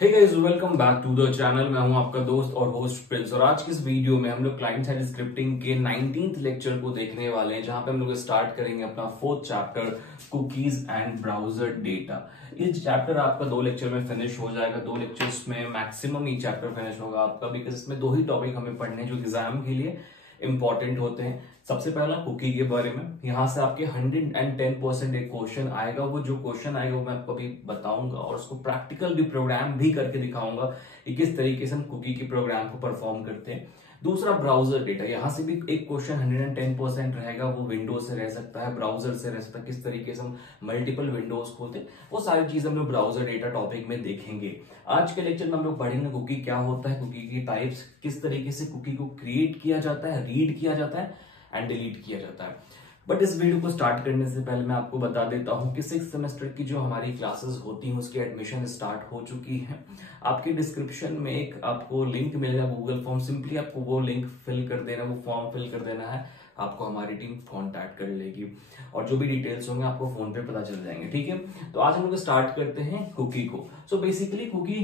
Hey guys, welcome back to the channel. मैं हूं आपका दोस्त और होस्ट प्रिंस और आज की इस वीडियो में हम लोग क्लाइंट साइड स्क्रिप्टिंग के 19th लेक्चर को देखने वाले हैं, जहां पे हम लोग स्टार्ट करेंगे अपना 4th chapter cookies and browser data. इस चैप्टर आपका 2 लेक्चर में फिनिश हो जाएगा। 2 लेक्चर्स में मैक्सिमम ये चैप्टर फिनिश होगा आपका, बिकॉज इसमें 2 ही टॉपिक हमें पढ़ने हैं जो एग्जाम के लिए इंपॉर्टेंट होते हैं। सबसे पहला कुकी के बारे में, यहां से आपके 110% एक क्वेश्चन आएगा। वो जो क्वेश्चन आएगा वो मैं आपको अभी बताऊंगा और उसको प्रैक्टिकल भी प्रोग्राम भी करके दिखाऊंगा कि किस तरीके से हम कुकी के प्रोग्राम को परफॉर्म करते हैं। दूसरा ब्राउजर डेटा, यहां से भी एक क्वेश्चन 110% रहेगा। वो विंडोज से रह सकता है, ब्राउजर से रह सकता है, किस तरीके से हम मल्टीपल विंडोज खोलते हैं, वो सारी चीज हम लोग ब्राउजर डेटा टॉपिक में देखेंगे। आज के लेक्चर में हम लोग पढ़ेंगे कुकी क्या होता है, कुकी की टाइप्स, किस तरीके से कुकी को क्रिएट किया जाता है, रीड किया जाता है एंड डिलीट किया जाता है। बट इस वीडियो को स्टार्ट करने से पहले मैं आपको बता देता हूं कि 6th सेमेस्टर की जो हमारी क्लासेस होती हैं उसकी एडमिशन स्टार्ट हो चुकी है। आपके डिस्क्रिप्शन में एक आपको लिंक मिलेगा गूगल फॉर्म, सिंपली आपको वो लिंक फिल कर देना, वो फॉर्म फिल कर देना है, आपको हमारी टीम कॉन्टैक्ट कर लेगी और जो भी डिटेल्स होंगे आपको फोन पे पता चल जाएंगे। ठीक है, तो आज हम लोग स्टार्ट करते हैं कुकी को। सो बेसिकली कुकी,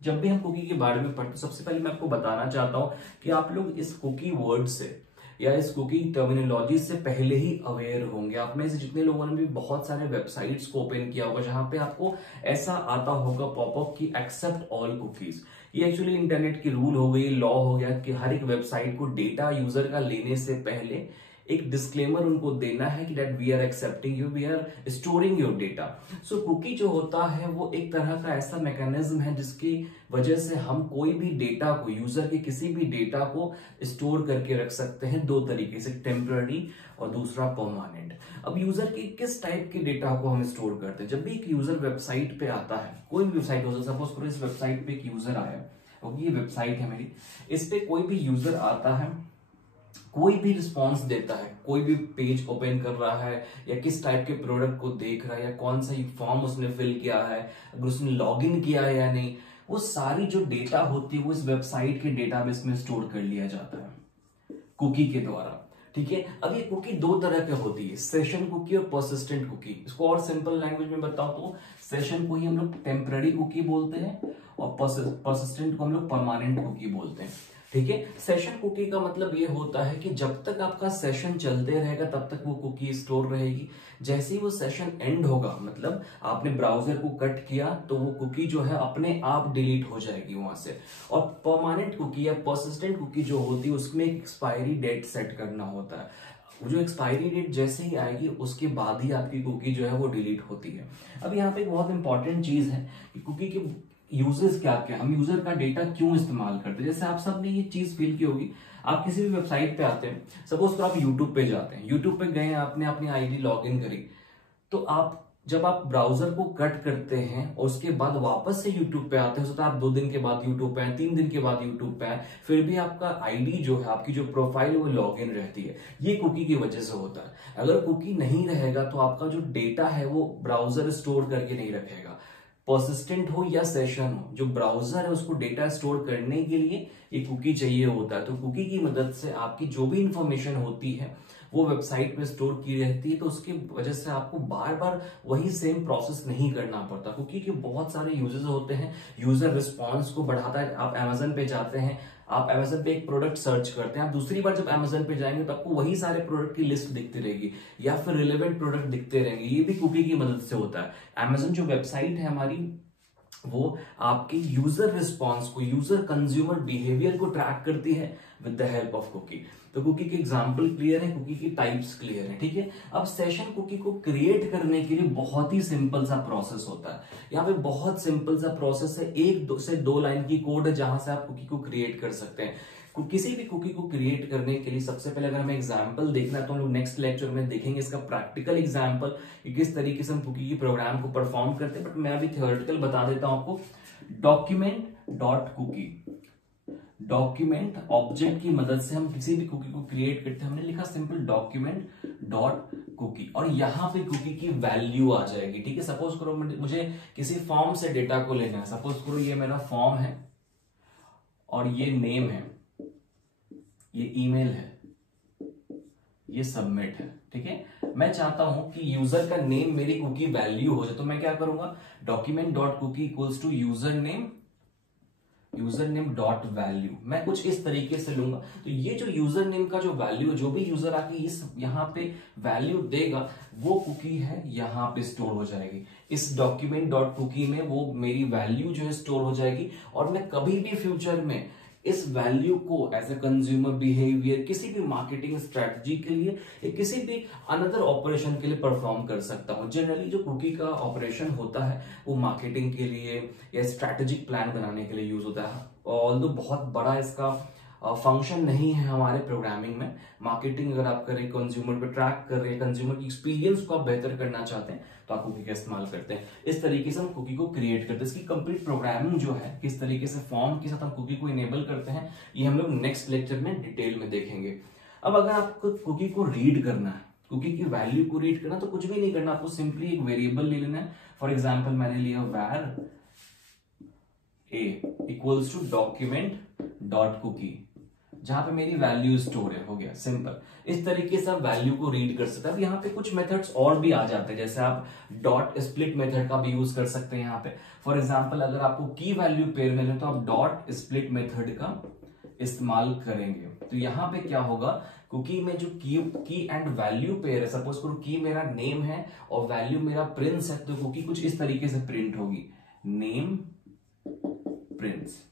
जब भी हम कुकी के बारे में पढ़ते, सबसे पहले मैं आपको बताना चाहता हूं कि आप लोग इस कुकी वर्ड से या इस कुकी टर्मिनोलॉजी से पहले ही अवेयर होंगे। आप में से जितने लोगों ने भी बहुत सारे वेबसाइट्स को ओपन किया होगा जहां पे आपको ऐसा आता होगा पॉपअप कि एक्सेप्ट ऑल कुकीज। ये एक्चुअली इंटरनेट की रूल हो गई, लॉ हो गया कि हर एक वेबसाइट को डेटा यूजर का लेने से पहले एक डिस्क्लेमर उनको देना है कि that we are accepting you, we are storing your data. So cookie जो होता है वो एक तरह का ऐसा मैकेनिज्म है जिसकी वजह से हम कोई भी डेटा को, यूजर के किसी भी डेटा को स्टोर करके रख सकते हैं 2 तरीके से, टेम्पररी और दूसरा परमानेंट। अब यूजर की किस टाइप के डेटा को हम स्टोर करते हैं, जब भी एक यूजर वेबसाइट पे आता है, कोई भी वेबसाइट हो सकता है, सपोज करो इस वेबसाइट पे एक यूजर आया और ये वेबसाइट है मेरी, इस पे कोई भी यूजर आता है, कोई भी रिस्पॉन्स देता है, कोई भी पेज ओपन कर रहा है या किस टाइप के प्रोडक्ट को देख रहा है या कौन सा फॉर्म उसने फिल किया है, अगर उसने लॉगिन किया है या नहीं, वो सारी जो डेटा होती है वो इस वेबसाइट के डेटाबेस में स्टोर कर लिया जाता है कुकी के द्वारा। ठीक है, अब ये कुकी 2 तरह की होती है, सेशन कुकी और परसिस्टेंट कुकी। इसको और सिंपल लैंग्वेज में बताऊं तो सेशन को ही हम लोग टेम्पररी कुकी बोलते हैं और परसिस्टेंट को हम लोग परमानेंट कुकी बोलते हैं। ठीक है, सेशन कुकी का मतलब ये होता है कि जब तक आपका सेशन चलते रहेगा तब तक वो कुकी स्टोर रहेगी। जैसे ही वो सेशन एंड होगा, मतलब आपने ब्राउजर को कट किया, तो वो कुकी जो है अपने आप डिलीट हो जाएगी वहां से। और परमानेंट कुकी या परसिस्टेंट कुकी जो होती है उसमें एक एक्सपायरी डेट सेट करना होता है। वो जो एक्सपायरी डेट जैसे ही आएगी उसके बाद ही आपकी कुकी जो है वो डिलीट होती है। अब यहाँ पे एक बहुत इंपॉर्टेंट चीज है कि कुकी के यूजर्स क्या क्या, हम यूजर का डेटा क्यों इस्तेमाल करते हैं। जैसे आप सब ने ये चीज फील की होगी, आप किसी भी वेबसाइट पे आते हैं, सपोज तो आप यूट्यूब पे जाते हैं, यूट्यूब पे गए, आपने अपनी आईडी लॉग इन करी, तो आप जब आप ब्राउजर को कट करते हैं और उसके बाद वापस से यूट्यूब पे आते हैं, हो सकता है आप 2 दिन के बाद यूट्यूब पे आए, 3 दिन के बाद यूट्यूब पे आए, फिर भी आपका आईडी जो है, आपकी जो प्रोफाइल है वो लॉग इन रहती है। ये कुकी की वजह से होता है। अगर कुकी नहीं रहेगा तो आपका जो डेटा है वो ब्राउजर स्टोर करके नहीं रखेगा। परसिस्टेंट हो या सेशन हो, जो ब्राउजर है उसको डेटा स्टोर करने के लिए एक कुकी चाहिए होता है। तो कुकी की मदद से आपकी जो भी इंफॉर्मेशन होती है वो वेबसाइट पे स्टोर की रहती है, तो उसकी वजह से आपको बार बार वही सेम प्रोसेस नहीं करना पड़ता। कुकी के बहुत सारे यूजेस होते हैं, यूजर रिस्पॉन्स को बढ़ाता है। आप अमेजन पे जाते हैं, आप अमेजन पे एक प्रोडक्ट सर्च करते हैं, आप दूसरी बार जब अमेजन पे जाएंगे तो आपको वही सारे प्रोडक्ट की लिस्ट दिखती रहेगी या फिर रिलेवेंट प्रोडक्ट दिखते रहेंगे। ये भी कुकी की मदद से होता है। अमेजन जो वेबसाइट है हमारी, वो आपके यूजर रिस्पॉन्स को, यूजर कंज्यूमर बिहेवियर को ट्रैक करती है with the help of cookie. तो कुकी के एग्जांपल क्लियर है, कुकी की टाइप्स क्लियर है। ठीक है, अब सेशन कुकी को क्रिएट करने के लिए बहुत ही सिंपल सा प्रोसेस होता है। यहाँ पे बहुत सिंपल सा प्रोसेस है, 1 से 2 लाइन की कोड है जहां से आप कुकी को क्रिएट कर सकते हैं। किसी भी कुकी को क्रिएट करने के लिए सबसे पहले अगर हमें एग्जांपल देखना है तो हम लोग नेक्स्ट लेक्चर में देखेंगे इसका प्रैक्टिकल एग्जांपल कि किस तरीके से हम कुकी की प्रोग्राम को परफॉर्म करते हैं। बट मैं अभी थियोरेटिकल बता देता हूं आपको। Document dot cookie, document object की मदद से हम किसी भी कुकी को क्रिएट करते हैं। हमने लिखा सिंपल डॉक्यूमेंट डॉट कुकी और यहां पे कुकी की वैल्यू आ जाएगी। ठीक है, सपोज करो मुझे किसी फॉर्म से डेटा को लेना है, सपोज करो ये मेरा फॉर्म है और ये नेम है, ये ईमेल है, ये सबमिट है। ठीक है, मैं चाहता हूं कि यूजर का नेम मेरी कुकी वैल्यू हो जाए, तो मैं क्या करूंगा, document dot cookie equals to user name dot value, मैं कुछ इस तरीके से लूंगा। तो ये जो यूजर नेम का जो वैल्यू, जो भी यूजर आके इस यहाँ पे वैल्यू देगा, वो कुकी है यहाँ पे स्टोर हो जाएगी। इस डॉक्यूमेंट डॉट कुकी में वो मेरी वैल्यू जो है स्टोर हो जाएगी, और मैं कभी भी फ्यूचर में इस वैल्यू को एज ए कंज्यूमर बिहेवियर, किसी भी मार्केटिंग स्ट्रेटजी के लिए या किसी भी अनदर ऑपरेशन के लिए परफॉर्म कर सकता हूं। जनरली जो कुकी का ऑपरेशन होता है वो मार्केटिंग के लिए या स्ट्रेटेजिक प्लान बनाने के लिए यूज होता है। ऑल्दो बहुत बड़ा इसका फंक्शन नहीं है हमारे प्रोग्रामिंग में। मार्केटिंग अगर आप करें, कंज्यूमर पे ट्रैक कर रहे हैं, कंज्यूमर की एक्सपीरियंस को आप बेहतर करना चाहते हैं, तो आप कुकी का इस्तेमाल करते हैं। इस तरीके से हम कुकी को क्रिएट करते हैं। इसकी कंप्लीट प्रोग्रामिंग जो है, किस तरीके से फॉर्म के साथ हम कुकी को इनेबल करते हैं, ये हम लोग नेक्स्ट लेक्चर में डिटेल में देखेंगे। अब अगर आपको कुकी को रीड करना है, कुकी की वैल्यू को रीड करना, तो कुछ भी नहीं करना, आपको सिंपली एक वेरिएबल ले लेना है। फॉर एग्जाम्पल मैंने लिया var a equals to document dot cookie, जहां पे मेरी वैल्यू स्टोर है, हो गया सिंपल। इस तरीके से आप वैल्यू को रीड कर सकते हैं। अब यहाँ पे कुछ मेथड्स और भी आ जाते हैं, जैसे आप डॉट स्प्लिट मेथड का भी यूज कर सकते हैं यहाँ पे। फॉर एग्जांपल अगर आपको की वैल्यू पेयर मिले तो आप डॉट स्प्लिट मेथड का इस्तेमाल करेंगे। तो यहाँ पे क्या होगा, कुकी में जो की एंड वैल्यू पेयर है, सपोज करो की मेरा नेम है और वैल्यू मेरा प्रिंस है, तो कुकी कुछ इस तरीके से प्रिंट होगी, नेम प्रिंस।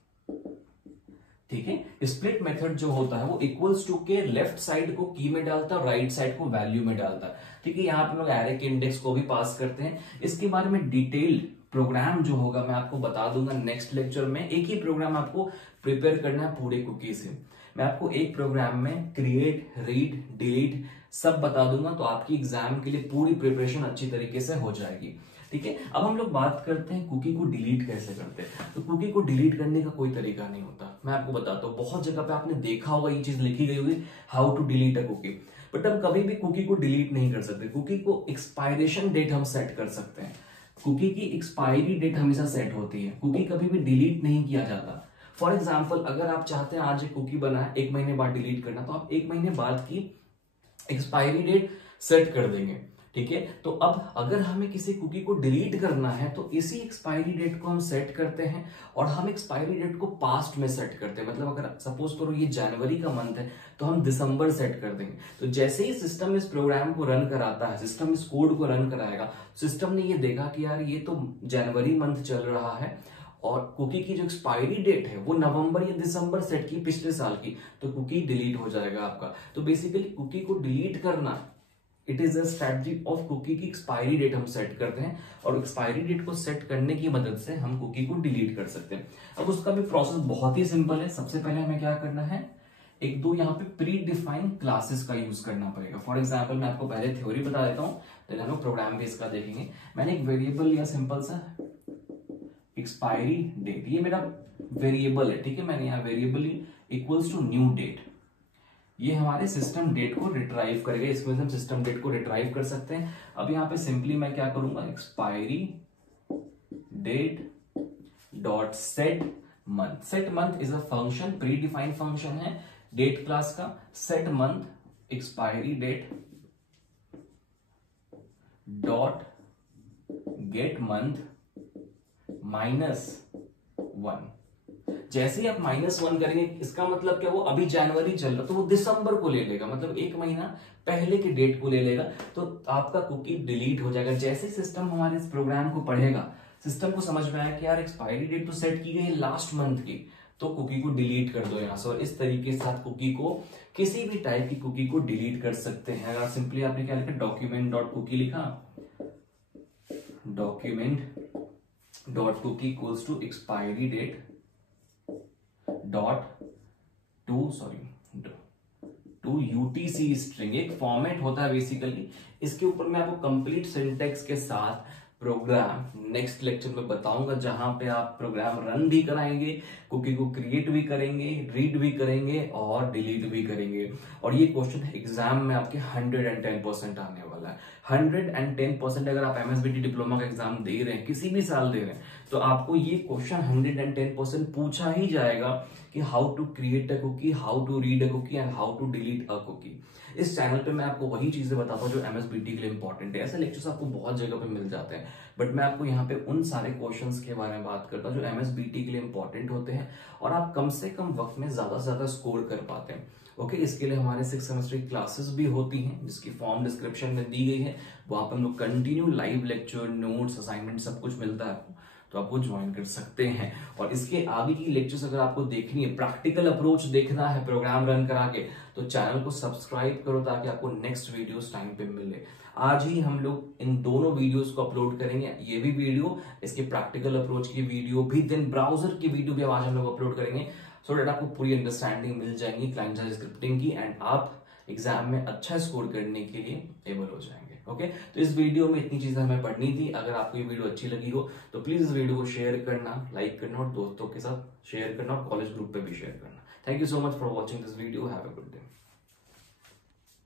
ठीक है, स्प्लिट मेथड जो होता है वो इक्वल्स टू के लेफ्ट साइड को की में डालता है, राइट साइड को वैल्यू में डालता है। ठीक है, यहाँ पे लोग एरे के इंडेक्स को भी पास करते हैं। इसके बारे में डिटेल प्रोग्राम जो होगा मैं आपको बता दूंगा नेक्स्ट लेक्चर में। एक ही प्रोग्राम आपको प्रिपेयर करना है पूरे कुकी से। मैं आपको एक प्रोग्राम में क्रिएट, रीड, डिलीट सब बता दूंगा, तो आपकी एग्जाम के लिए पूरी प्रिपरेशन अच्छी तरीके से हो जाएगी। ठीक है, अब हम लोग बात करते हैं कुकी को डिलीट कैसे करते हैं। तो कुकी को डिलीट करने का कोई तरीका नहीं होता, मैं आपको बताता हूँ। बहुत जगह पे आपने देखा होगा ये चीज लिखी गई होगी, how to delete a cookie, but हम कभी भी कुकी को डिलीट नहीं कर सकते। कुकी को एक्सपायरेशन डेट हम सेट कर सकते हैं। कुकी की एक्सपायरी डेट हमेशा सेट होती है, कुकी कभी भी डिलीट नहीं किया जाता। फॉर एग्जाम्पल अगर आप चाहते हैं आज एक कुकी बना है, 1 महीने बाद डिलीट करना, तो आप 1 महीने बाद की एक्सपायरी डेट सेट कर देंगे। ठीक है, तो अब अगर हमें किसी कुकी को डिलीट करना है तो इसी एक्सपायरी डेट को हम सेट करते हैं, और हम एक्सपायरी डेट को पास्ट में सेट करते हैं। मतलब अगर सपोज करो ये जनवरी का मंथ है तो हम दिसंबर सेट कर देंगे। तो जैसे ही सिस्टम इस प्रोग्राम को रन कराता है, सिस्टम इस कोड को रन कराएगा, सिस्टम ने ये देखा कि यार ये तो जनवरी मंथ चल रहा है और कुकी की जो एक्सपायरी डेट है वो नवंबर या दिसंबर सेट की पिछले साल की, तो कुकी डिलीट हो जाएगा आपका। तो बेसिकली कुकी को डिलीट करना, it is a strategy of cookie की एक्सपायरी डेट हम सेट करते हैं, और एक्सपायरी डेट को सेट करने की मदद से हम कुकी को डिलीट कर सकते हैं। अब उसका भी प्रोसेस बहुत ही सिंपल है। सबसे पहले हमें क्या करना है, एक दो यहाँ पे प्री डिफाइंड क्लासेस का यूज करना पड़ेगा। फॉर एग्जाम्पल मैं आपको पहले थ्योरी बता देता हूँ, देन हम लोग प्रोग्राम भी इसका देखेंगे। मैंने एक वेरिएबल लिया सिंपल सा एक्सपायरी डेट, ये मेरा वेरिएबल है। ठीक है, मैंने यहाँ variable equals to new date, ये हमारे सिस्टम डेट को रिट्राइव करेगा। इसमें हम सिस्टम डेट को रिट्राइव कर सकते हैं। अब यहाँ पे सिंपली मैं क्या करूंगा, expiry date dot set month. Set month is a function, predefined function है डेट क्लास का। Set month expiry date dot get month -1। जैसे ही आप -1 करेंगे, इसका मतलब क्या, वो अभी जनवरी चल रहा तो वो दिसंबर को ले लेगा, मतलब 1 महीना पहले की डेट को ले लेगा, तो आपका कुकी डिलीट हो जाएगा। जैसे ही सिस्टम हमारे इस प्रोग्राम को पढ़ेगा, सिस्टम को समझ में आया कि यार एक्सपायरी डेट तो सेट की गई लास्ट मंथ की, तो कुकी को डिलीट कर दो यहाँ से। और इस तरीके से आप कुकी को, किसी भी टाइप की कुकी को डिलीट कर सकते हैं। अगर सिंपली आपने क्या लिखा, डॉक्यूमेंट डॉट कुकी लिखा, document dot cookie equals to expiry date dot to UTC string. एक फॉर्मेट होता है बेसिकली, इसके ऊपर मैं आपको कंप्लीट सिंटेक्स के साथ प्रोग्राम नेक्स्ट लेक्चर में बताऊंगा, जहां पे आप प्रोग्राम रन भी कराएंगे, कुकी को क्रिएट भी करेंगे, रीड भी करेंगे और डिलीट भी करेंगे। और ये क्वेश्चन एग्जाम में आपके 110% आने वाला है। 110% अगर आप MSBT डिप्लोमा का एग्जाम दे रहे हैं, किसी भी साल दे रहे हैं, तो आपको ये क्वेश्चन 110% पूछा ही जाएगा कि how to create a cookie, how to read a cookie and how to delete a cookie. इस चैनल पे मैं आपको वही चीजें बताता हूँ जो MSBT के लिए इंपॉर्टेंट है। ऐसे लेक्चर्स आपको बहुत जगह पे मिल जाते हैं, बट मैं आपको यहाँ पे उन सारे क्वेश्चंस के बारे में बात करता हूँ जो MSBT के लिए इंपॉर्टेंट होते हैं और आप कम से कम वक्त में ज्यादा से ज्यादा स्कोर कर पाते हैं। ओके, इसके लिए हमारे 6 सेमेस्टर की क्लासेस भी होती हैं, जिसकी फॉर्म डिस्क्रिप्शन में दी गई है। वहां पर हम लोग continue live lecture, notes, assignment सब कुछ मिलता है आपको, तो आप वो ज्वाइन कर सकते हैं। और इसके आगे की लेक्चर्स अगर आपको देखनी है, प्रैक्टिकल अप्रोच देखना है प्रोग्राम रन करा के, तो चैनल को सब्सक्राइब करो ताकि आपको नेक्स्ट वीडियोस टाइम पे मिले। आज ही हम लोग इन दोनों वीडियोस को अपलोड करेंगे, ये भी वीडियो, इसके प्रैक्टिकल अप्रोच की वीडियो भी, देन ब्राउजर की वीडियो भी आज हम लोग अपलोड करेंगे, सो डेट आपको पूरी अंडरस्टैंडिंग मिल जाएगी क्लाइंट साइड स्क्रिप्टिंग की, एंड आप एग्जाम में अच्छा स्कोर करने के लिए एबल हो जाएंगे। ओके, तो इस वीडियो में इतनी चीजें हमें पढ़नी थी। अगर आपको ये वीडियो अच्छी लगी हो तो प्लीज इस वीडियो को शेयर करना, लाइक करना और दोस्तों के साथ शेयर करना और कॉलेज ग्रुप पे भी शेयर करना। Thank you so much for watching this video. Have a good day.